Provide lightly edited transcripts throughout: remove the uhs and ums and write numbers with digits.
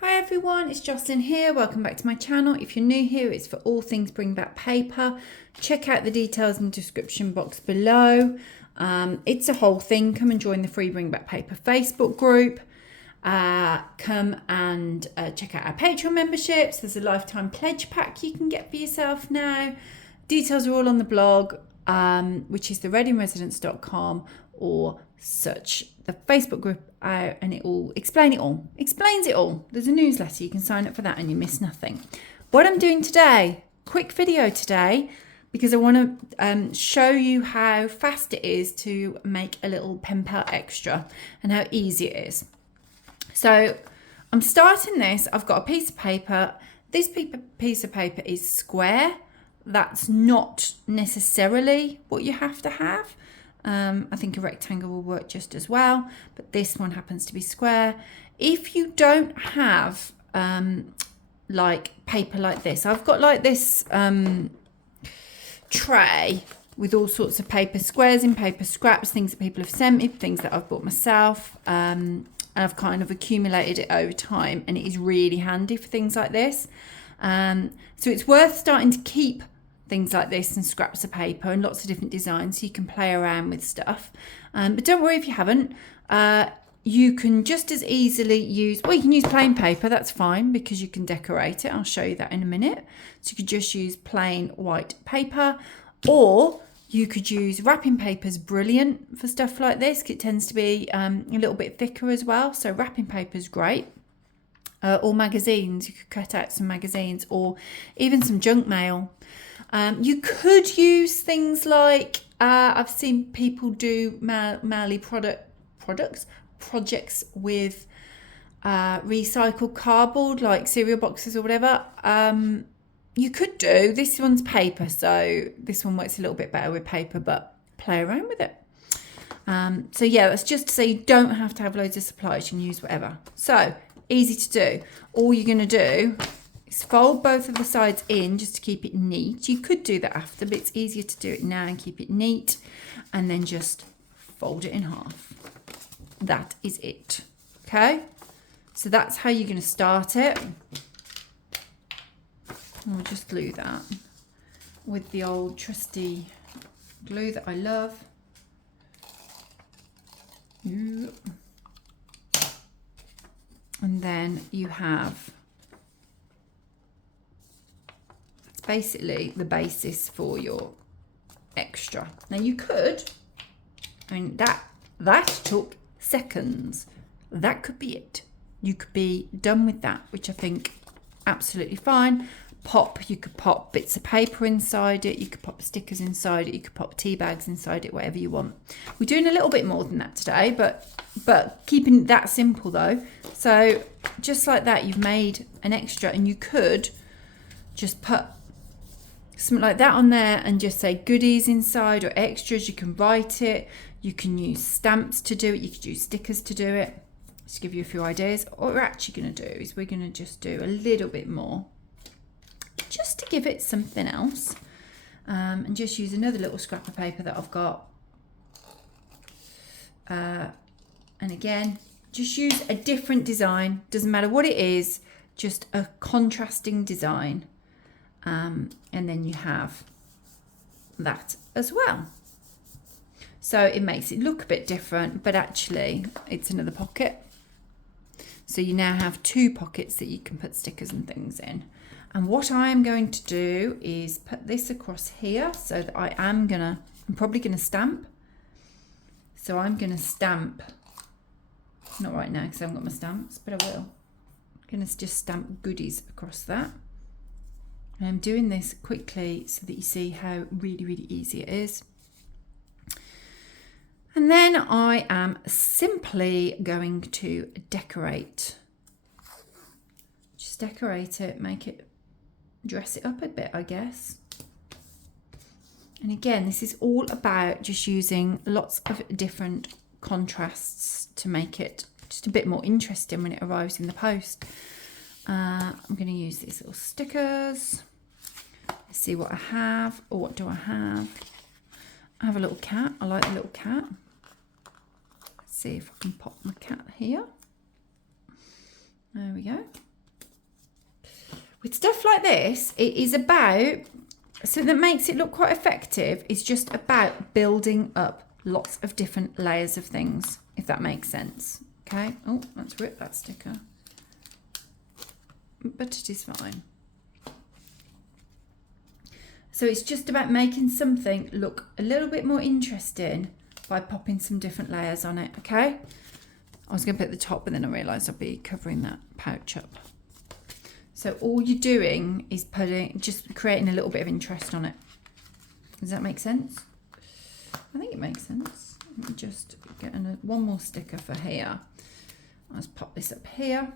Hi everyone, it's Jocelyn here. Welcome back to my channel. If you're new here, it's for all things Bring Back Paper. Check out the details in the description box below. It's a whole thing. Come and join the free Bring Back Paper Facebook group. Come and check out our Patreon memberships. There's a lifetime pledge pack you can get for yourself now. Details are all on the blog, which is thereadingresidence.com, or search the Facebook group out and it will explains it all. There's a newsletter, you can sign up for that and you miss nothing. What I'm doing today, quick video today, because I want to show you how fast it is to make a little pen pal extra and how easy it is. So I'm starting this. I've got a piece of paper. This piece of paper is square. That's not necessarily what you have to have. I think a rectangle will work just as well, but this one happens to be square. If you don't have like paper like this, I've got like this tray with all sorts of paper squares and paper scraps, things that people have sent me, things that I've bought myself. And I've kind of accumulated it over time, and it is really handy for things like this. So it's worth starting to keep things like this and scraps of paper and lots of different designs so you can play around with stuff. But don't worry if you haven't. You can just as easily use, well, you can use plain paper, that's fine, because you can decorate it. I'll show you that in a minute. So you could just use plain white paper, or you could use wrapping paper. Is brilliant for stuff like this. It tends to be a little bit thicker as well. So wrapping paper is great. Or magazines, you could cut out some magazines or even some junk mail. You could use things like, I've seen people do Mally projects with recycled cardboard, like cereal boxes or whatever. You could do, this one's paper, so this one works a little bit better with paper, but play around with it. So yeah, that's just to say you don't have to have loads of supplies, you can use whatever. So easy to do. All you're going to do is fold both of the sides in just to keep it neat. You could do that after, but it's easier to do it now and keep it neat, and then just fold it in half. That is it. Okay, so that's how you're going to start it. We'll just glue that with the old trusty glue that I love. And then you have, it's basically the basis for your extra. Now you could, I mean, that took seconds. That could be it. You could be done with that, which I think absolutely fine. You could pop bits of paper inside it, you could pop stickers inside it, you could pop tea bags inside it, whatever you want. We're doing a little bit more than that today, but keeping it that simple though. So just like that, you've made an extra, and you could just put something like that on there and just say goodies inside or extras. You can write it, you can use stamps to do it, you could use stickers to do it. Just to give you a few ideas. What we're actually going to do is we're going to just do a little bit more, just to give it something else, and just use another little scrap of paper that I've got, and again just use a different design, doesn't matter what it is, just a contrasting design, and then you have that as well, so it makes it look a bit different, but actually it's another pocket. So you now have two pockets that you can put stickers and things in. And what I am going to do is put this across here, so that I'm probably gonna stamp. So I'm gonna stamp, not right now because I haven't got my stamps, but I will. I'm gonna just stamp goodies across that. And I'm doing this quickly so that you see how really, really easy it is. And then I am simply going to decorate. Just decorate it, make it, dress it up a bit, I guess. And again, this is all about just using lots of different contrasts to make it just a bit more interesting when it arrives in the post. I'm going to use these little stickers. Let's see what I have. Or what do I have? I have a little cat. I like the little cat. Let's see if I can pop my cat here. There we go. with stuff like this, it is about, so that makes it look quite effective, it's just about building up lots of different layers of things, if that makes sense. Okay, oh, let's rip that sticker. But it is fine. So it's just about making something look a little bit more interesting by popping some different layers on it, okay? I was going to put the top, but then I realised I'd be covering that pouch up. So all you're doing is just creating a little bit of interest on it. Does that make sense? I think it makes sense. Let me just get one more sticker for here. Let's pop this up here.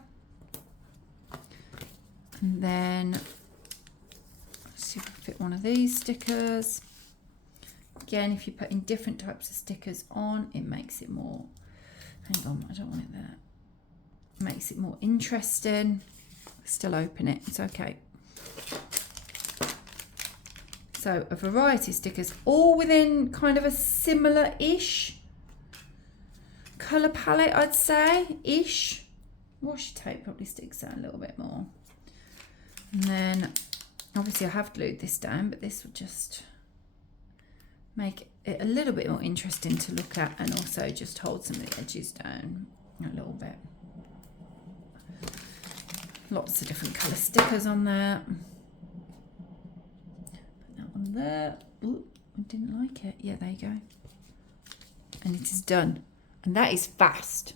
And then, let's see if I can fit one of these stickers. Again, if you're putting different types of stickers on, it makes it more, hang on, I don't want it there. It makes it more interesting. Still open it, it's okay. So a variety of stickers, all within kind of a similar-ish colour palette, I'd say, ish. Washi tape probably sticks out a little bit more. And then, obviously I have glued this down, but this will just make it a little bit more interesting to look at, and also just hold some of the edges down a little bit. Lots of different colour stickers on there. Put that one there. Ooh, I didn't like it. Yeah, there you go. And it is done. And that is fast.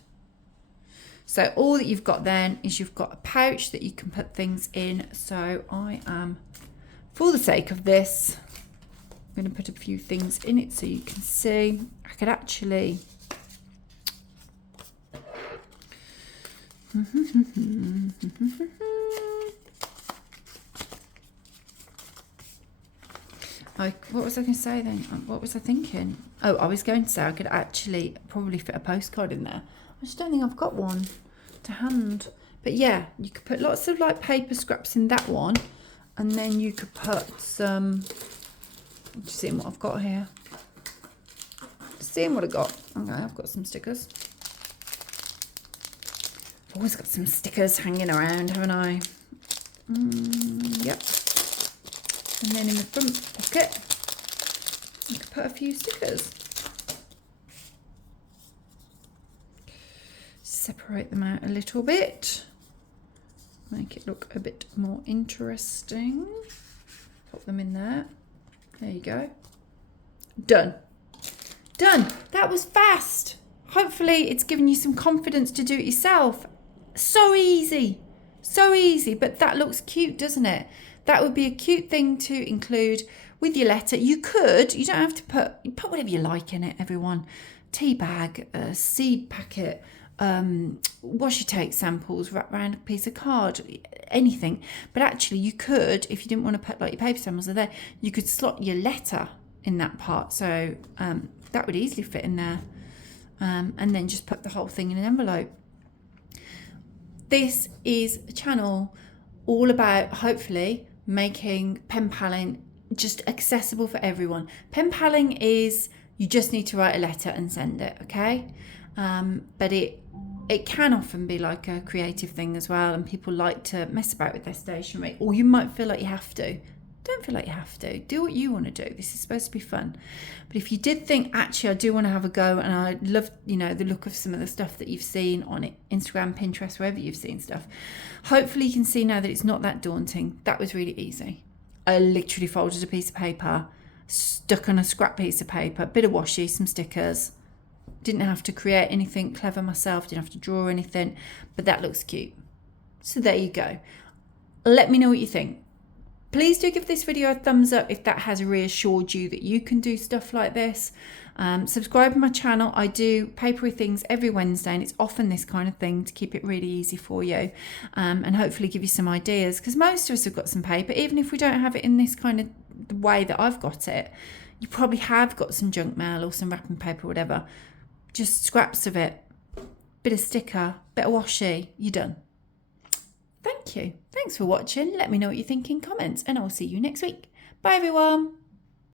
So all that you've got then is you've got a pouch that you can put things in. So I am, for the sake of this, I'm going to put a few things in it so you can see. I could actually... what was I going to say then? What was I thinking? Oh, I was going to say I could actually probably fit a postcard in there. I just don't think I've got one to hand. But yeah, you could put lots of like paper scraps in that one, and then you could put some... Just seeing what I've got here. Just seeing what I got. Okay, I've got some stickers. Always got some stickers hanging around, haven't I? Yep. And then in the front pocket, I could put a few stickers. Separate them out a little bit. Make it look a bit more interesting. Pop them in there. There you go. Done. Done. That was fast. Hopefully it's given you some confidence to do it yourself. So easy. So easy. But that looks cute, doesn't it? That would be a cute thing to include with your letter. You don't have to put whatever you like in it, everyone. Tea bag, a seed packet, washi tape samples, wrap around a piece of card, anything. But actually you could, if you didn't want to put like your paper samples there, you could slot your letter in that part. So that would easily fit in there. And then just put the whole thing in an envelope. This is a channel all about, hopefully, making pen paling just accessible for everyone. Pen paling is, you just need to write a letter and send it, okay? But it can often be like a creative thing as well, and people like to mess about with their stationery, or you might feel like you have to. Don't feel like you have to. Do what you want to do. This is supposed to be fun. But if you did think, actually, I do want to have a go, and I love, the look of some of the stuff that you've seen on it, Instagram, Pinterest, wherever you've seen stuff, hopefully you can see now that it's not that daunting. That was really easy. I literally folded a piece of paper, stuck on a scrap piece of paper, bit of washi, some stickers. Didn't have to create anything clever myself. Didn't have to draw anything. But that looks cute. So there you go. Let me know what you think. Please do give this video a thumbs up if that has reassured you that you can do stuff like this. Subscribe to my channel. I do papery things every Wednesday, and it's often this kind of thing to keep it really easy for you, and hopefully give you some ideas, because most of us have got some paper. Even if we don't have it in this kind of the way that I've got it, you probably have got some junk mail or some wrapping paper or whatever. Just scraps of it, bit of sticker, bit of washi, you're done. Thank you. Thanks for watching. Let me know what you think in comments, and I'll see you next week. Bye everyone.